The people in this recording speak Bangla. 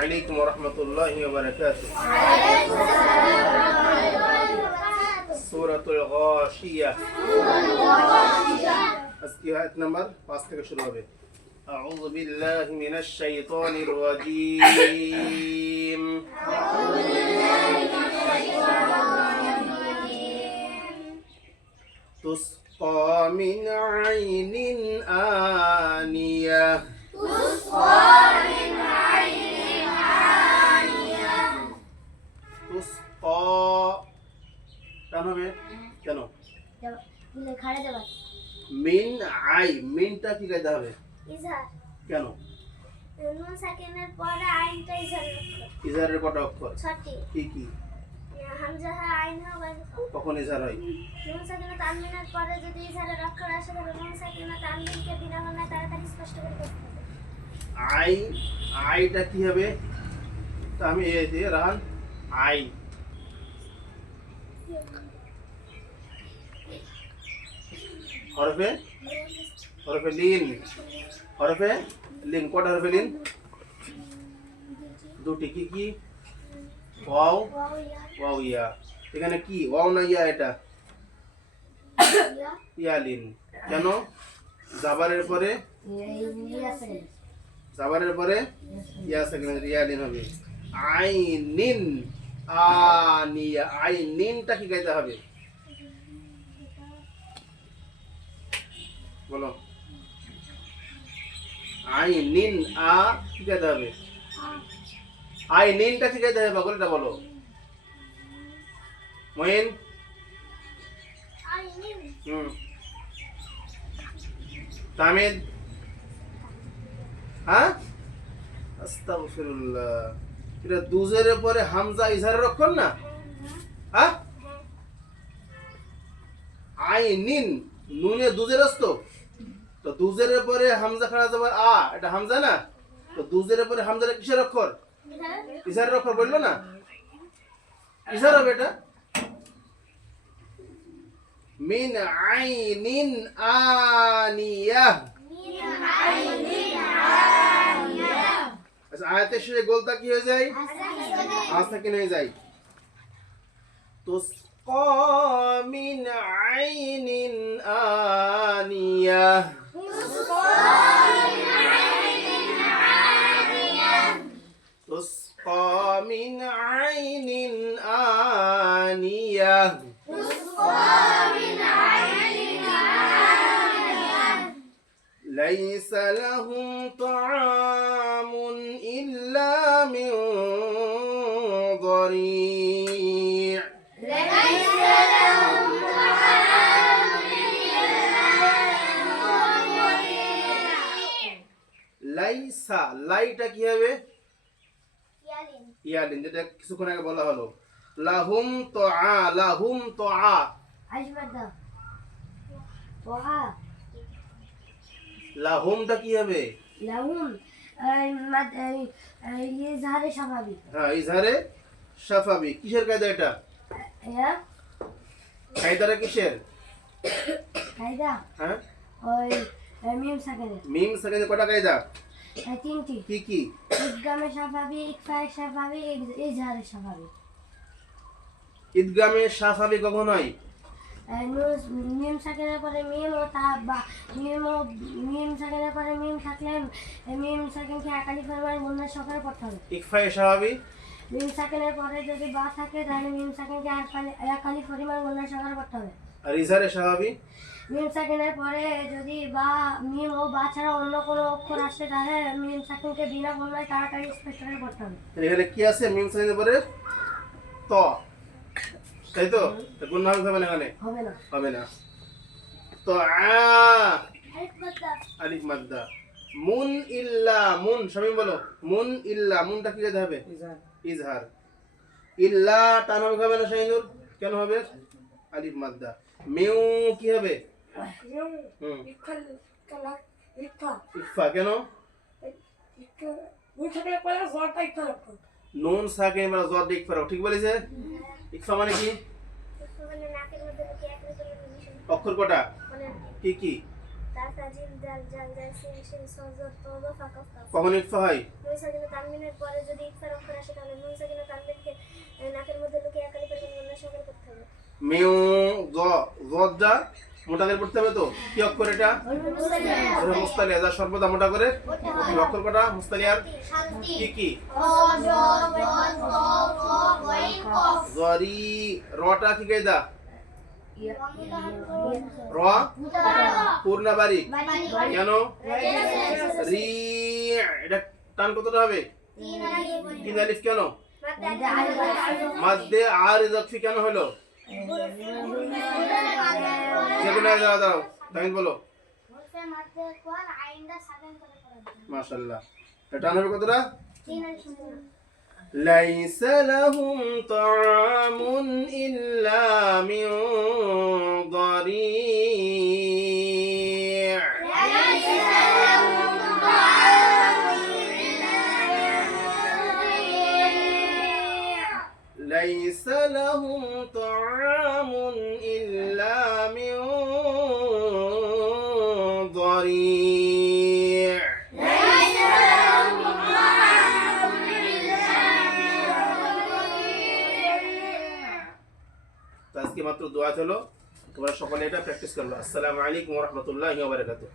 عليكم ورحمة الله وبركاته. سورة الغاشية. آية نمبر 5 থেকে শুরু হবে। أعوذ بالله من الشيطان الرجيم. تسقى من عين آنية. তুসকা টান হবে কেন? মিন আই, মিনটা কি গাইতে হবে? ইজহার। কেন? নুন সাকিনের পরে আইনটা ইজহারের অক্ষর। ইজহারের কটা অক্ষর? 6টি। কি কি? হামজা হা আইন হা ওয়াইন হা। কখন ইজহার হয়? নুন সাকিনের তানবিনের পরে যদি ইজহারের অক্ষর আসে তাহলে নুন সাকিনের তানবিনকে বিনা বানায় তাড়াতাড়ি স্পষ্ট করে করতে হবে। আই, আইটা কি হবে? তো আমি এই দিয়ে রান আই। হরফে হরফে লিন, হরফে লিন কটা হরফে লিন? দুটি। কি কি? ওয়াও, ওয়াও ইয়া ওয়াও ইয়া। এখানে কি ওয়াও না ইয়া? এটা ইয়া ইয়া লিন। কেন? জাবারের পরে জাবারের পরে ইয়া সেকেন্ড ইয়া লিন হবে। আইনিন আনিয়া, আইনিনটা কি গাইতে হবে? বলো। আইনিন আ কি গাইতে হবে? আইনিনটা কি গাইতে হবে? বলটা বলো মইন। আইনিন তামিদ। হ্যাঁ, আস্তাগফিরুল্লাহ। এটা দুজের পরে হামজা ইজহারের অক্ষর না? হ্যাঁ, আইনিন নুনে দুজের আসতো, তো দুজের পরে হামজা খাড়া যাবার আ, এটা হামজা না? তো দুজের পরে হামজার কিসের অক্ষর? ইজহারের অক্ষর বললো না? ইজহার হবে এটা। মিন আইনিন আনিয়া। আচ্ছা, আয়াতের শেষে গোলটা কি হয়ে যায়? আজ থেকে হয়ে যায়। তুসকা মিন আইনিন আনিয়া। তুসকা মিন আইনিন আনিয়া। ليس لهم طعام إلا من ضريع. লাইসা, লাইটা কি হবে? ইয়ালিন ইয়ালিন, যেটা কিছুক্ষণ আগে বলা হলো। লাহুম তোআ, লাহুম তোআ। আজমাদা ওয়া লাহুমটা কি হবে? লাহুম ইজহারে স্বাভাবিক। হ্যাঁ, ইজহারে শাফাবি। কিসের কায়দা এটা? ইয়া কায়দাটা কিসের? কায়দা হ্যাঁ, ওই মিম সাকিনের মিম সেকেন্ডে কটা কায়দা? 3টি। কি কি? ইদগামে স্বাভাবিক, ইকফায়ে স্বাভাবিক, ইজহারে স্বাভাবিক। ঈদগামে শাফাবি কখন হয়? মিম সাকিনের পরে মিম ও তা বা মিম সাকিনের পরে মিম থাকলে মিম সাকিনকে একালি পরিমাণ গুণের সহকারে পড়তে হবে। ইকফায়ে শাফাবি। মিম সাকিনের পরে যদি বা থাকে তাহলে মিম সাকিনকে একালি পরিমাণ গুণের সহকারে পড়তে হবে। আর ইজহারে শাফাবি? মিম সাকিনের পরে যদি বা মিম ও বা ছাড়া অন্য কোনো অক্ষর আসে তাহলে মিম সাকিনকে বিনা গুণায় তাড়াতাড়ি স্পষ্ট করে পড়তে হবে। এখানে কি আছে? মিম সেকেন্ডের পরে ত, তাই তো? গুণ হবে না? এখানে হবে না। হবে না। তো আলিফ মাদ্দা। মুন ইল্লা, মুন শামিম বলো। মুন ইল্লা, মুনটা কি গাইতে হবে? ইজহার। ইল্লা টান হবে না শাহিনুর? কেন হবে? আলিফ মাদ্দা। মিউ কি হবে? ইকফা। কেন? নুন সাকিন মানে জদ দিয়ে ইকফা। ঠিক বলেছে? ইকফা মানে কি? মানে নাকের মধ্যে কি এক রকমের অক্ষর কটা? কি কি? কাফা জিম দাল জাল জাল সিন শিন সজর তওবা ফাকাফ কাফ কখন ইকফা হয়? নুন সাকিনা তানবিনের পরে যদি ইকফার অক্ষর আসে তাহলে নুন সাকিনা তানবিনকে নাকের মধ্যে লুকিয়ে একালি পরিমাণ গুণনা সকল করতে হবে। মিউ জ জজা মোটা করে পড়তে হবে তো। কি অক্ষর এটা? মুস্তালিয়া, যা সর্বদা মোটা করে। অক্ষর কটা মুস্তালিয়ার? কি কি? জরি। রটা কি কায়দা? র পূর্ণ বারিক। কেন? রি। এটা টান কতটা হবে? 3 আলিফ। কেন? মাদ্দে আর ইজাফি কেন হলো? যেগুলো দাও তামিন বলো। মাশাআল্লাহ। এটা টান হবে কতটা? 3 আলিফ। ليس لهم طعام إلا من ضريع ليس لهم طعام إلا من ضريع আজকে মাত্র দোয়া হলো, তোমরা সকলে এটা প্র্যাকটিস করবে। আসসালামু আলাইকুম ওয়া রাহমাতুল্লাহি ওয়া বারাকাতুহু।